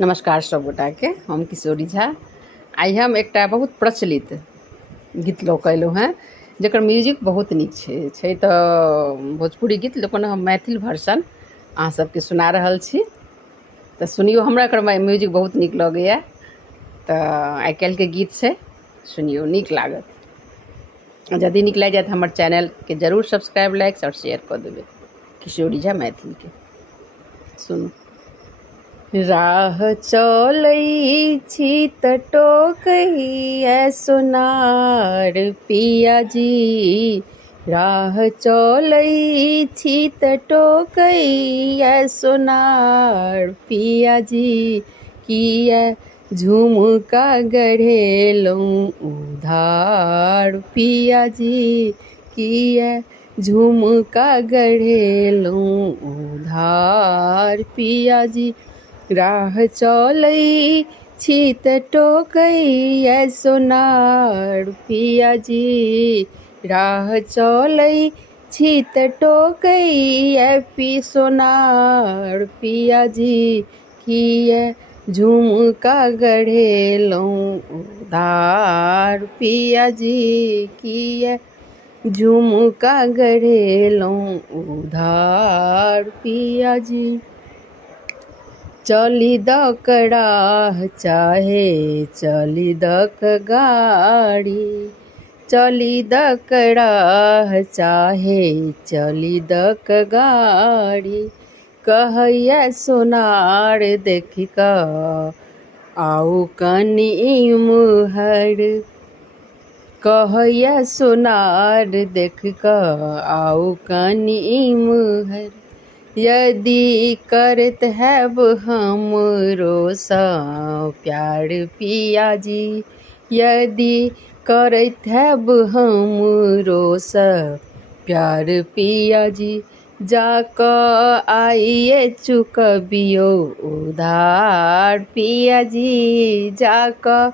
नमस्कार सब गोटा के। हम किशोरी झा। आई हम एक बहुत प्रचलित गीत लऽ कऽ अयलहुँ हैं जकर म्यूजिक बहुत नीक छै तऽ भोजपुरी गीत, लेकिन हम मैथिल वर्जन अहाँ सबके सुना रहल छी। तऽ सुनियो, हमरा एकर म्यूजिक बहुत नीक लगैए। तऽ आइ काल्हिके गीत छै, सुनियो, नीक लागत। यदि नीक लागि जाए तऽ हमर चैनलके जरूर सब्सक्राइब, लाइक और शेयर कऽ देबै। किशोरी झा मैथिलीके सुनू। राह चलै छी तऽ टोकैया सोनार पिया जी, राह चलै छी तऽ टोकैया सोनार पिया जी, किया झुमका गढ़ेलहुँ उधार पिया जी, किया झुमका गढ़ेलहुँ उधार पिया जी, राह चलै छी तऽ टोकैया सोनार पिया जी, राह चलै छी तऽ टोकैया सोनार पिया जी, किया झुमका गढ़ेलहुँ उधार पिया जी, किया झुमका गढ़ेलहुँ उधार पिया जी। चली दक राह चाहे चली दक गाड़ी, चली दक राह चाहे चली दक गाड़ी, कहैया सोनार देख कऽ आउ कनी मुहर, कहैया सोनार देख कऽ आउ कनी मुहर, यदि करत हैब हमरोसँ प्यार पिया जी, यदि करत हैब हमरोसँ प्यार पिया जी, जाकऽ आइए चुकबियौ उधार पिया जी, जाकऽ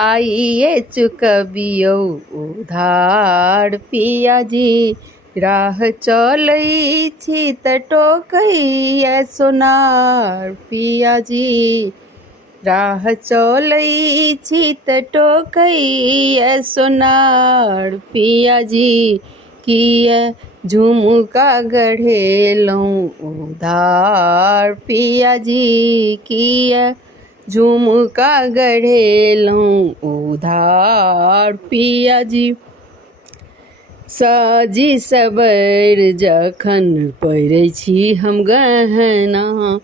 आइए चुकबियौ उधार पिया जी, राह चलै छी तऽ टोकैया सोनार पिया जी, राह चलै छी तऽ टोकैया सोनार पिया जी, किया झुमका गढ़ेलहुँ उधार पिया जी, किया झुमका गढ़ेलहुँ उधार पिया जी, साजी सबर जखन पहिरै छी हम गहना,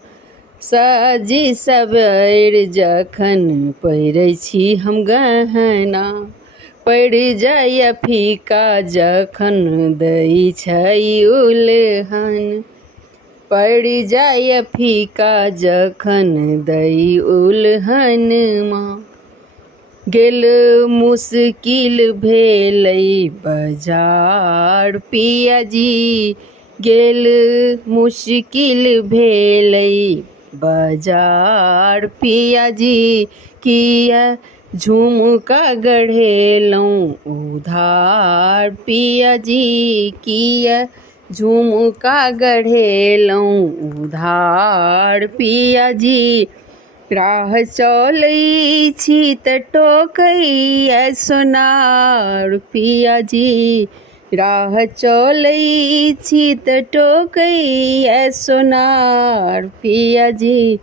साजी सबर जखन पहिरै छी हम गहना, पड़ि जाइए फीका जखन दै छै उलहन, पड़ि जाइए फीका जखन दै उलहनमा, गेल मुश्किल भेलै बाजार पिया जी, गेल मुश्किल भेलै बाजार पिया जी, किया झुमका गढ़ेलहुँ उधार पिया जी, किया झुमका गढ़ेलहुँ उधार पिया जी, राह चलै छी तऽ टोकैया सोनार पिया जी, राह चलै छी तऽ टोकैया सोनार पिया जी,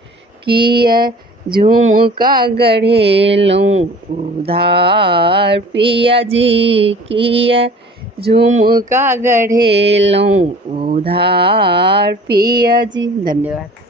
किया झुमका गढ़ेलहुँ उधार पिया जी, किया झुमका गढ़ेलहुँ उधार पिया जी। धन्यवाद।